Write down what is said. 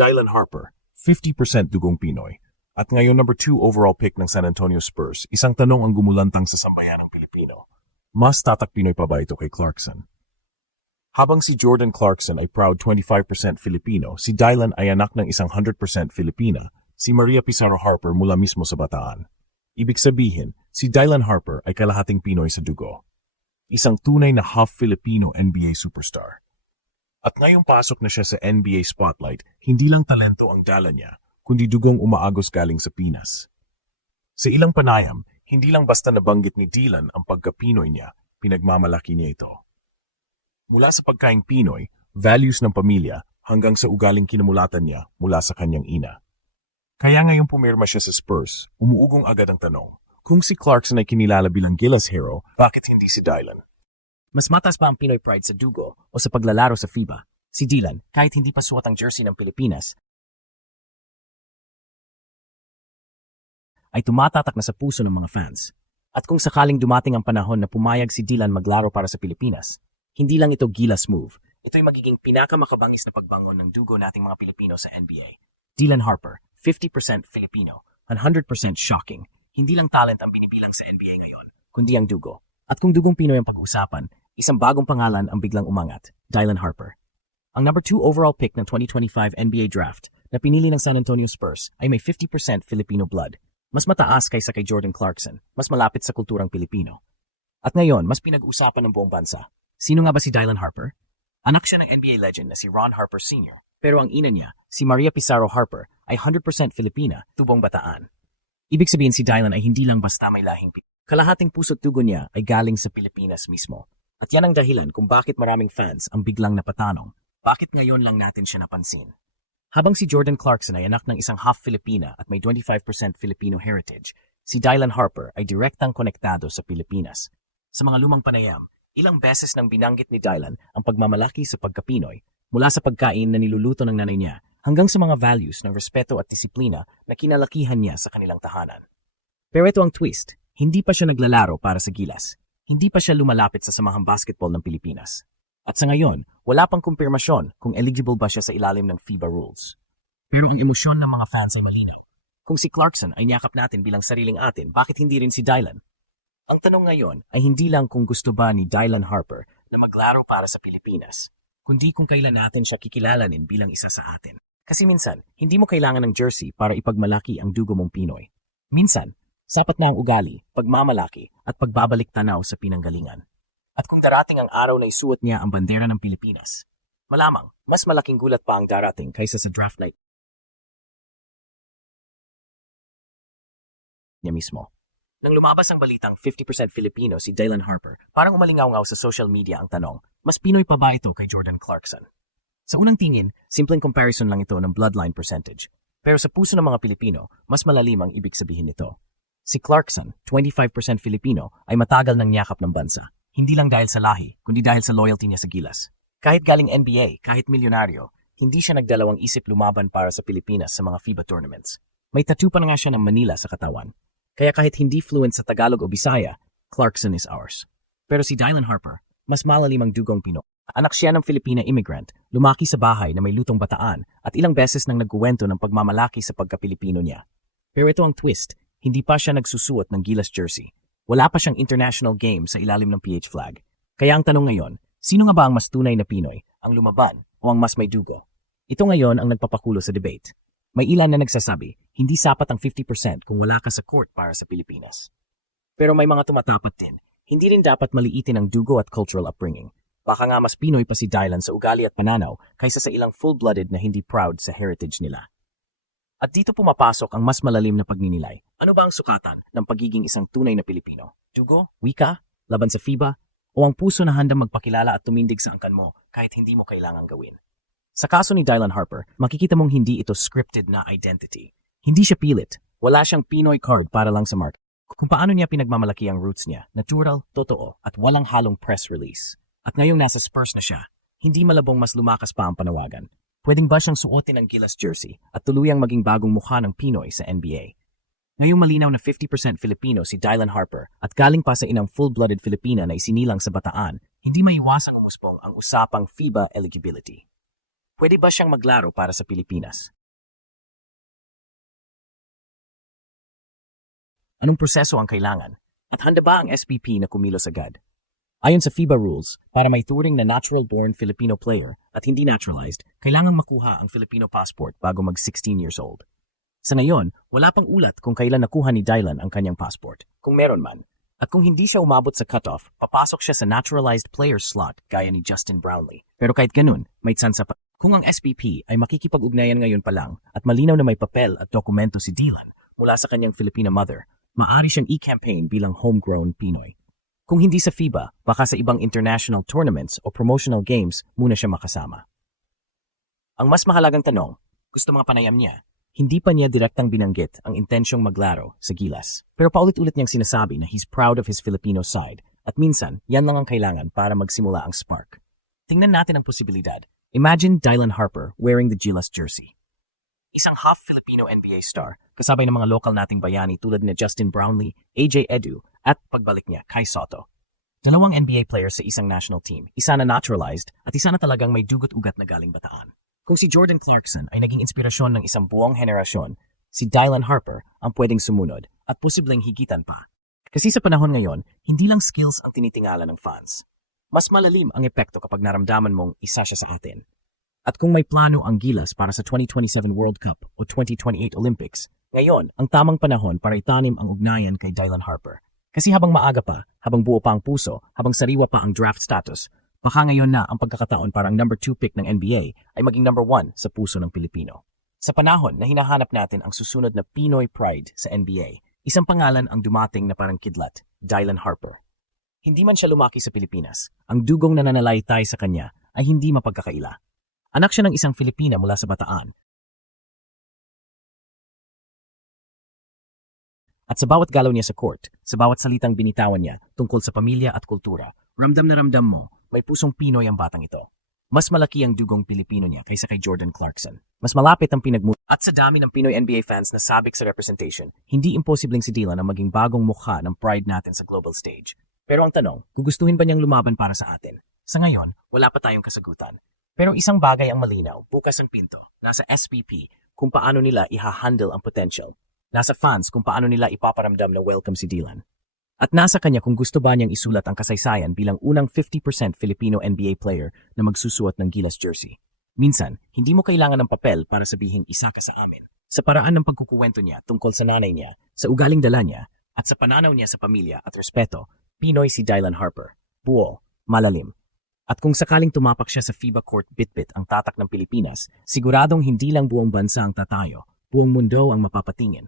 Dylan Harper, 50% dugong Pinoy. At ngayon number 2 overall pick ng San Antonio Spurs, isang tanong ang gumulantang sa sambayan ng Pilipino. Mas tatak Pinoy pa ba ito kay Clarkson? Habang si Jordan Clarkson ay proud 25% Filipino, si Dylan ay anak ng isang 100% Filipina, si Maria Pizarro Harper mula mismo sa Bataan. Ibig sabihin, si Dylan Harper ay kalahating Pinoy sa dugo. Isang tunay na half Filipino NBA superstar. At ngayong pasok na siya sa NBA spotlight, hindi lang talento ang dala niya, kundi dugong umaagos galing sa Pinas. Sa ilang panayam, hindi lang basta nabanggit ni Dylan ang pagka-Pinoy niya, pinagmamalaki niya ito. Mula sa pagkaing Pinoy, values ng pamilya, hanggang sa ugaling kinamulatan niya mula sa kanyang ina. Kaya ngayong pumirma siya sa Spurs, umuugong agad ang tanong, kung si Clarkson ay kinilala bilang Gilas hero, bakit hindi si Dylan? Mas mataas pa ang Pinoy pride sa dugo o sa paglalaro sa FIBA. Si Dylan, kahit hindi pa suot ang jersey ng Pilipinas, ay tumatatak na sa puso ng mga fans. At kung sakaling dumating ang panahon na pumayag si Dylan maglaro para sa Pilipinas, hindi lang ito gilas move, ito'y magiging pinakamakabangis na pagbangon ng dugo nating mga Pilipino sa NBA. Dylan Harper, 50% Filipino, 100% shocking. Hindi lang talent ang binibilang sa NBA ngayon, kundi ang dugo. At kung dugong Pinoy ang pag-uusapan, isang bagong pangalan ang biglang umangat, Dylan Harper. Ang number 2 overall pick ng 2025 NBA draft na pinili ng San Antonio Spurs ay may 50% Filipino blood. Mas mataas kaysa kay Jordan Clarkson, mas malapit sa kulturang Pilipino. At ngayon, mas pinag-usapan ng buong bansa. Sino nga ba si Dylan Harper? Anak siya ng NBA legend na si Ron Harper Sr. Pero ang ina niya, si Maria Pizarro Harper, ay 100% Filipina, tubong bataan. Ibig sabihin si Dylan ay hindi lang basta may lahing Pilipino. Kalahating puso't tugo niya ay galing sa Pilipinas mismo. At yan ang dahilan kung bakit maraming fans ang biglang napatanong, bakit ngayon lang natin siya napansin? Habang si Jordan Clarkson ay anak ng isang half Filipina at may 25% Filipino heritage, si Dylan Harper ay direktang konektado sa Pilipinas. Sa mga lumang panayam, ilang beses nang binanggit ni Dylan ang pagmamalaki sa pagka-Pinoy mula sa pagkain na niluluto ng nanay niya hanggang sa mga values ng respeto at disiplina na kinalakihan niya sa kanilang tahanan. Pero ito ang twist, hindi pa siya naglalaro para sa gilas. Hindi pa siya lumalapit sa samahang basketball ng Pilipinas. At sa ngayon, wala pang kumpirmasyon kung eligible ba siya sa ilalim ng FIBA rules. Pero ang emosyon ng mga fans ay malinaw. Kung si Clarkson ay niyakap natin bilang sariling atin, bakit hindi rin si Dylan? Ang tanong ngayon ay hindi lang kung gusto ba ni Dylan Harper na maglaro para sa Pilipinas, kundi kung kailan natin siya kikilalanin bilang isa sa atin. Kasi minsan, hindi mo kailangan ng jersey para ipagmalaki ang dugo mong Pinoy. Minsan, sapat na ang ugali, pagmamalaki, at pagbabalik tanaw sa pinanggalingan. At kung darating ang araw na isuot niya ang bandera ng Pilipinas, malamang mas malaking gulat pa ang darating kaysa sa draft night niya mismo. Nang lumabas ang balitang 50% Filipino si Dylan Harper, parang umalingaw-ngaw sa social media ang tanong, mas Pinoy pa ba ito kay Jordan Clarkson? Sa unang tingin, simpleng comparison lang ito ng bloodline percentage. Pero sa puso ng mga Pilipino, mas malalim ang ibig sabihin nito. Si Clarkson, 25% Filipino, ay matagal ng yakap ng bansa. Hindi lang dahil sa lahi, kundi dahil sa loyalty niya sa gilas. Kahit galing NBA, kahit milyonaryo, hindi siya nagdalawang isip lumaban para sa Pilipinas sa mga FIBA tournaments. May tattoo pa nga siya ng Manila sa katawan. Kaya kahit hindi fluent sa Tagalog o Bisaya, Clarkson is ours. Pero si Dylan Harper, mas malalim ang dugong Pino. Anak siya ng Filipina immigrant, lumaki sa bahay na may lutong bataan at ilang beses nang nagkuwento ng pagmamalaki sa pagka-Pilipino niya. Pero ito ang twist, hindi pa siya nagsusuot ng Gilas jersey. Wala pa siyang international game sa ilalim ng PH flag. Kaya ang tanong ngayon, sino nga ba ang mas tunay na Pinoy? Ang lumaban o ang mas may dugo? Ito ngayon ang nagpapakulo sa debate. May ilan na nagsasabi, hindi sapat ang 50% kung wala ka sa court para sa Pilipinas. Pero may mga tumatapat din, hindi rin dapat maliitin ang dugo at cultural upbringing. Baka nga mas Pinoy pa si Dylan sa ugali at pananaw kaysa sa ilang full-blooded na hindi proud sa heritage nila. At dito pumapasok ang mas malalim na pagninilay. Ano ba ang sukatan ng pagiging isang tunay na Pilipino? Dugo? Wika? Laban sa FIBA? O ang puso na handang magpakilala at tumindig sa angkan mo kahit hindi mo kailangang gawin? Sa kaso ni Dylan Harper, makikita mong hindi ito scripted na identity. Hindi siya pilit. Wala siyang Pinoy card para lang sa mark. Kung paano niya pinagmamalaki ang roots niya, natural, totoo, at walang halong press release. At ngayong nasa Spurs na siya, hindi malabong mas lumakas pa ang panawagan. Pwedeng ba siyang suotin ang Gilas jersey at tuluyang maging bagong mukha ng Pinoy sa NBA? Ngayong malinaw na 50% Filipino si Dylan Harper at galing pa sa inang full-blooded Filipina na isinilang sa bataan, hindi maiwasang umusbong ang usapang FIBA eligibility. Pwede ba siyang maglaro para sa Pilipinas? Anong proseso ang kailangan? At handa ba ang SPP na kumilos agad? Ayon sa FIBA rules, para may turing na natural-born Filipino player at hindi naturalized, kailangang makuha ang Filipino passport bago mag 16 years old. Sa ngayon, wala pang ulat kung kailan nakuha ni Dylan ang kanyang passport, kung meron man. At kung hindi siya umabot sa cutoff, papasok siya sa naturalized player slot gaya ni Justin Brownlee. Pero kahit ganun, may tsansa pa. Kung ang SPP ay makikipag-ugnayan ngayon pa lang at malinaw na may papel at dokumento si Dylan mula sa kanyang Filipina mother, maari siyang i-campaign bilang homegrown Pinoy. Kung hindi sa FIBA, baka sa ibang international tournaments o promotional games muna siya makasama. Ang mas mahalagang tanong, gusto mga panayam niya, hindi pa niya direktang binanggit ang intensyong maglaro sa Gilas. Pero paulit-ulit niyang sinasabi na he's proud of his Filipino side at minsan, yan lang ang kailangan para magsimula ang spark. Tingnan natin ang posibilidad. Imagine Dylan Harper wearing the Gilas jersey. Isang half Filipino NBA star, kasabay ng mga lokal nating bayani tulad ni Justin Brownlee, AJ Edu, at pagbalik niya, Kai Soto. Dalawang NBA players sa isang national team, isa na naturalized at isa na talagang may dugot-ugat na galing bataan. Kung si Jordan Clarkson ay naging inspirasyon ng isang buong henerasyon, si Dylan Harper ang pwedeng sumunod at posibleng higitan pa. Kasi sa panahon ngayon, hindi lang skills ang tinitingala ng fans. Mas malalim ang epekto kapag naramdaman mong isa siya sa atin. At kung may plano ang Gilas para sa 2027 World Cup o 2028 Olympics, ngayon ang tamang panahon para itanim ang ugnayan kay Dylan Harper. Kasi habang maaga pa, habang buo pa ang puso, habang sariwa pa ang draft status, baka ngayon na ang pagkakataon para ang number 2 pick ng NBA ay maging number 1 sa puso ng Pilipino. Sa panahon na hinahanap natin ang susunod na Pinoy Pride sa NBA, isang pangalan ang dumating na parang kidlat, Dylan Harper. Hindi man siya lumaki sa Pilipinas, ang dugong na nananalaytay sa kanya ay hindi mapagkakaila. Anak siya ng isang Filipina mula sa Bataan. At sa bawat galaw niya sa court, sa bawat salitang binitawan niya tungkol sa pamilya at kultura, ramdam na ramdam mo, may pusong Pinoy ang batang ito. Mas malaki ang dugong Pilipino niya kaysa kay Jordan Clarkson. Mas malapit ang pinagmu... At sa dami ng Pinoy NBA fans na sabik sa representation, hindi imposibleng si Dylan ang maging bagong mukha ng pride natin sa global stage. Pero ang tanong, gugustuhin ba niyang lumaban para sa atin? Sa ngayon, wala pa tayong kasagutan. Pero isang bagay ang malinaw, bukas ang pinto, nasa SPP, kung paano nila iha-handle ang potential. Nasa fans kung paano nila ipaparamdam na welcome si Dylan. At nasa kanya kung gusto ba niyang isulat ang kasaysayan bilang unang 50% Filipino NBA player na magsusuot ng Gilas jersey. Minsan, hindi mo kailangan ng papel para sabihing isa ka sa amin. Sa paraan ng pagkukuwento niya tungkol sa nanay niya, sa ugaling dala niya, at sa pananaw niya sa pamilya at respeto, Pinoy si Dylan Harper. Buo, malalim, at kung sakaling tumapak siya sa FIBA Court bitbit ang tatak ng Pilipinas, siguradong hindi lang buong bansa ang tatayo, buong mundo ang mapapatingin